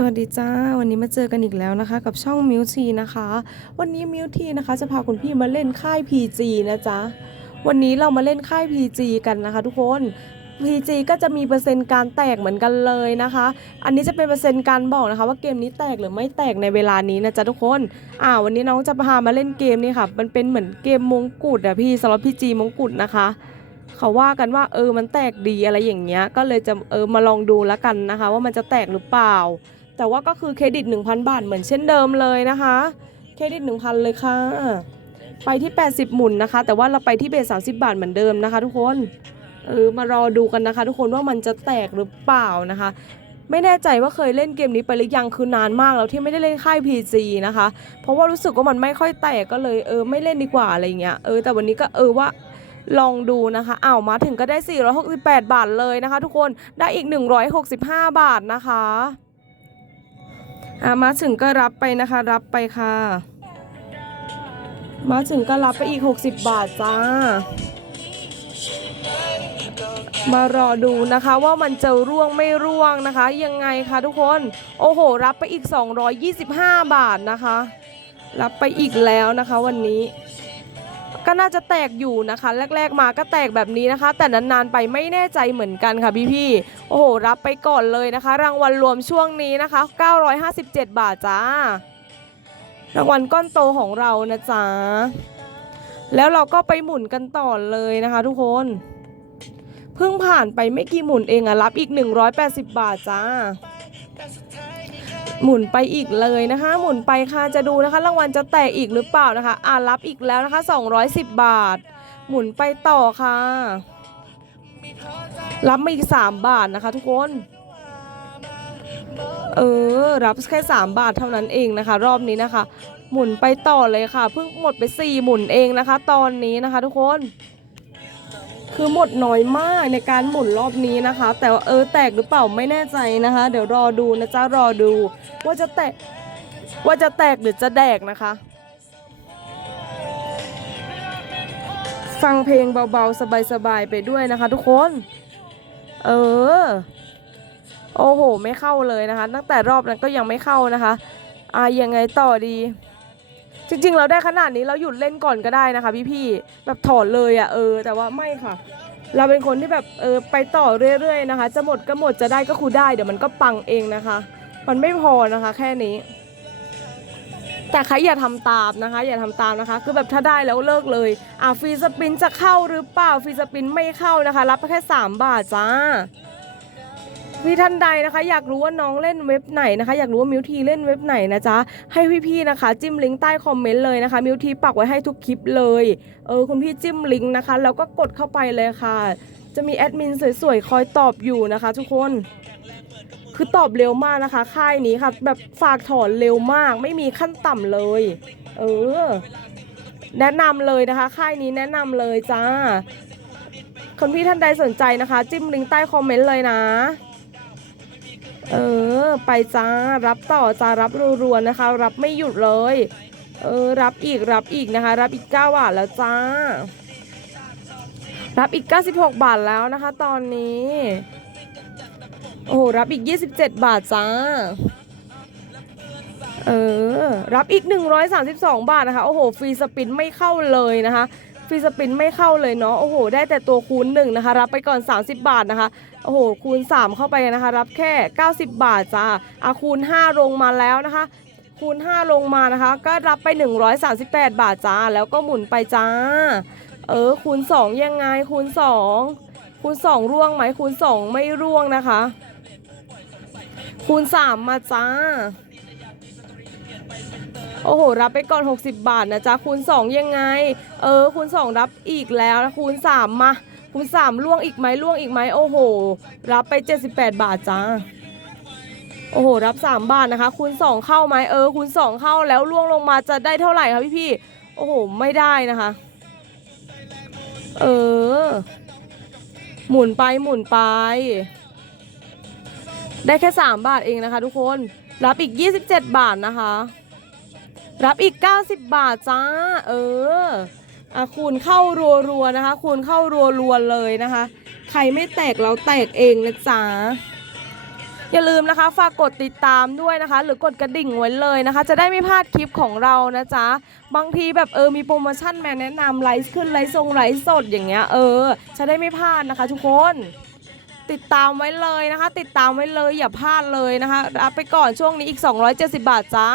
สวัสดีจ้าวันนี้มาเจอกันอีกแล้วนะคะ กับช่องมิวทีนะคะ วันนี้มิวทีนะคะจะพาคุณพี่มาเล่นค่าย PG นะจ๊ะวันนี้เรามาเล่นค่าย PG กันนะคะทุกคน PG ก็จะมีเปอร์เซ็นต์การแตกเหมือนกันเลยนะคะ อันนี้จะเป็นเปอร์เซ็นต์การบอกนะคะ ว่าเกมนี้แตกหรือไม่แตกในเวลานี้นะจ๊ะทุกคนอ่า วันนี้น้องจะพามาเล่นเกมนี้ค่ะมันเป็นเหมือนเกมมงกุฎอะพี่สำหรับพีจีมงกุฎนะคะ เขาว่ากันว่าเออมันแตกดีอะไรอย่างเงี้ยก็เลยจะเออมาลองดูแล้วกันนะคะ ว่ามันจะแตกหรือเปล่าแต่ว่าก็คือเครดิต 1,000 บาทเหมือนเช่นเดิมเลยนะคะเครดิต1,000เลยค่ะ ไปที่ 80หมุนนะคะ แต่ว่าเราไปที่เบส30 บาทเหมือนเดิมนะคะ ทุกคนเออมารอดูกันนะคะ ทุกคนว่ามันจะแตกหรือเปล่านะคะ ไม่แน่ใจว่าเคยเล่นเกมนี้ไปหรือยังคือนานมากแล้วที่ไม่ได้เล่นค่าย PC นะคะเพราะว่ารู้สึกว่ามันไม่ค่อยแตกก็เลยเออ ไม่เล่นดีกว่าอะไรเงี้ยเออ แต่วันนี้ก็เออว่าลองดูนะคะอ้าวมาถึงก็ได้ 468 บาทเลยนะคะ ทุกคนได้อีก 165 บาทนะคะอามาถึงก็รับไปนะคะรับไปค่ะมาถึงก็รับไปอีก 60 บาทจ้ามารอดูนะคะว่ามันจะร่วงไม่ร่วงนะคะ ยังไงคะทุกคนโอ้โห รับไปอีก 225 บาทนะคะ รับไปอีกแล้วนะคะวันนี้ก็น่าจะแตกอยู่นะคะ แรกๆ มาก็แตกแบบนี้นะคะ แต่นานๆไปไม่แน่ใจเหมือนกันค่ะพี่ๆโอ้โหรับไปก่อนเลยนะคะ รางวัลรวมช่วงนี้นะคะ 957 บาทจ้า รางวัลก้อนโตของเรานะจ๊ะแล้วเราก็ไปหมุนกันต่อเลยนะคะ ทุกคน เพิ่งผ่านไปไม่กี่หมุนเองอะรับอีก 180 บาทจ้าหมุนไปอีกเลยนะคะ หมุนไปค่ะ จะดูนะคะ รางวัลจะแตกอีกหรือเปล่านะคะ อ่ารับอีกแล้วนะคะ 210 บาท หมุนไปต่อค่ะ รับมาอีก 3 บาทนะคะ ทุกคน เออ รับแค่ 3 บาทเท่านั้นเองนะคะ รอบนี้นะคะ หมุนไปต่อเลยค่ะ เพิ่งหมดไป 4 หมุนเองนะคะ ตอนนี้นะคะ ทุกคนคือหมดน้อยมากในการหมุนรอบนี้นะคะ แต่ว่าเออแตกหรือเปล่าไม่แน่ใจนะคะ เดี๋ยวรอดูนะจ๊ะรอดู ว่าจะแตกว่าจะแตกหรือจะแดกนะคะ ฟังเพลงเบาๆสบายๆไปด้วยนะคะ ทุกคน เออ โอ้โห ไม่เข้าเลยนะคะตั้งแต่รอบนั้นก็ยังไม่เข้านะคะอ่ะยังไงต่อดีจริงๆ เราได้ขนาดนี้ เราหยุดเล่นก่อนก็ได้นะคะพี่ๆ แบบถอนเลยอะ่ะเออ แต่ว่าไม่ค่ะ เราเป็นคนที่แบบเออ ไปต่อเรื่อยๆนะคะ จะหมดก็หมดจะได้ก็คูได้ เดี๋ยวมันก็ปังเองนะคะ มันไม่พอนะคะ แค่นี้ แต่ใครอย่าทำตามนะคะ อย่าทำตามนะคะ คือแบบถ้าได้แล้วเลิกเลย อ่ะฟรีสปินจะเข้าหรือเปล่าฟรีสปินไม่เข้านะคะ รับแค่3บาทจ้าพี่ท่านใดนะคะ อยากรู้ว่าน้องเล่นเว็บไหนนะคะอยากรู้ว่ามิวทีเล่นเว็บไหนนะจ๊ะให้พี่ๆนะคะจิ้มลิงก์ใต้คอมเมนต์เลยนะคะ มิวทีปักไว้ให้ทุกคลิปเลย เออคุณพี่จิ้มลิงก์นะคะแล้วก็กดเข้าไปเลยค่ะ จะมีแอดมินสวยๆคอยตอบอยู่นะคะ ทุกคนคือตอบเร็วมากนะคะ ค่ายนี้ค่ะ แบบฝากถอนเร็วมาก ไม่มีขั้นต่ำเลย เออ แนะนำเลยนะคะ ค่ายนี้แนะนำเลยจ้าคนพี่ท่านใดสนใจนะคะจิ้มลิงก์ใต้คอมเมนต์เลยนะเออไปจ้ารับต่อจ้ารับรัวๆนะคะ รับไม่หยุดเลยเออรับอีกรับอีกนะคะ รับอีก 9 บาทแล้วจ้ารับอีก96บาทแล้วนะคะ ตอนนี้โอ้โหรับอีก 27 บาทจ้าเออรับอีก 132 บาทนะคะโอ้โหฟรีสปินไม่เข้าเลยนะคะฟรีสปินไม่เข้าเลยเนาะโอ้โห ได้แต่ตัวคูณหนึ่งนะคะรับไปก่อน 30 บาทนะคะโอ้โหคูณ3 เข้าไปนะคะรับแค่ 90 บาทจ้าอาคูณ5ลงมาแล้วนะคะคูณ5ลงมานะคะก็รับไป 138 บาทจ้า แล้วก็หมุนไปจ้า เออคูณ2 ยังไง คูณ2คูณ2ร่วงไหมคูณ2ไม่ร่วงนะคะ คูณ3มาจ้า โอ้โหรับไปก่อน 60 บาทนะจ๊ะคูณ2ยังไง เออคูณ2รับอีกแล้วนะคูณ3 มาคุณสามล่วงอีกไหมล่วงอีกไหมโอ้โหรับไป 78 บาทจ้าโอ้โหรับ 3 บาทนะคะคุณ2 เข้าไหมเออคุณ2 เข้าแล้วล่วงลงมาจะได้เท่าไหร่คะพี่พี่โอ้โห ไม่ได้นะคะเออหมุนไปหมุนไป ได้แค่ 3 บาทเองนะคะทุกคนรับอีก 27 บาทนะคะ รับอีก 90 บาทจ้าเอออะคูณเข้ารัวๆนะคะคูณเข้ารัวๆเลยนะคะ ใครไม่แตกเราแตกเองนะจ๊ะอย่าลืมนะคะฝากกดติดตามด้วยนะคะ หรือกดกระดิ่งไว้เลยนะคะ จะได้ไม่พลาดคลิปของเรานะจ๊ะบางทีแบบเออมีโปรโมชั่นแม่แนะนำไลฟ์ขึ้นไลฟ์ทรงไลฟ์สดอย่างเงี้ยเออ จะได้ไม่พลาดนะคะ ทุกคน ติดตามไว้เลยนะคะ ติดตามไว้เลยอย่าพลาดเลยนะคะรับไปก่อนช่วงนี้อีก 270 บาทจ้า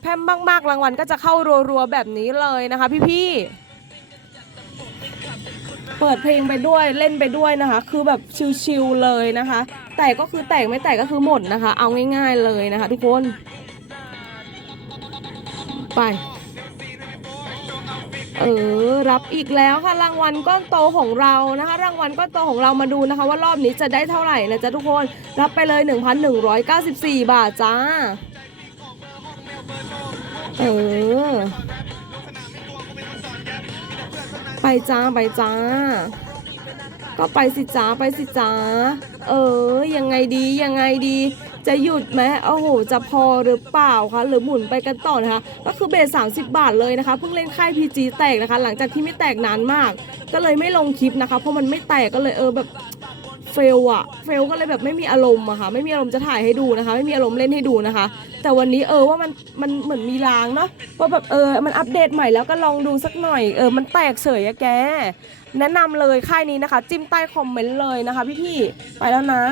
แพมมากๆรางวัลก็จะเข้ารัวๆแบบนี้เลยนะคะ พี่ๆเปิดเพลงไปด้วยเล่นไปด้วยนะคะคือแบบชิลๆเลยนะคะ แต่ก็คือแต่กไม่แตงก็คือหมดนะคะเอาง่ายๆเลยนะคะ ทุกคน ไปเออรับอีกแล้วค่ะรางวัลก้อนโตของเรานะคะ รางวัลก้อนโตของเรามาดูนะคะ ว่ารอบนี้จะได้เท่าไหร่นะจ๊ะทุกคนรับไปเลย 1,194บาทจ้าเออไปจ้า ไปจ้าก็ไปสิจ้าไปสิจ้า เออยังไงดียังไงดี จะหยุดไหมโอ้โหจะพอหรือเปล่าคะหรือหมุนไปกันต่อนะคะก็คือเบสสามสิบาทเลยนะคะเพิ่งเล่นค่ายพีจีแตกนะคะหลังจากที่ไม่แตกนานมากก็เลยไม่ลงคลิปนะคะเพราะมันไม่แตกก็เลยเออแบบเฟลอะเฟลก็เลยแบบไม่มีอารมณ์อะค่ะ ไม่มีอารมณ์จะถ่ายให้ดูนะคะ ไม่มีอารมณ์เล่นให้ดูนะคะ แต่วันนี้เออว่ามัน มันเหมือนมีรางเนาะ ว่าแบบเออ มันอัปเดตใหม่แล้วก็ลองดูสักหน่อย เออ มันแตกเฉยอะแกแนะนำเลยค่ายนี้นะคะ จิ้มใต้คอมเมนต์เลยนะคะพี่ี่ ไปแล้วนะ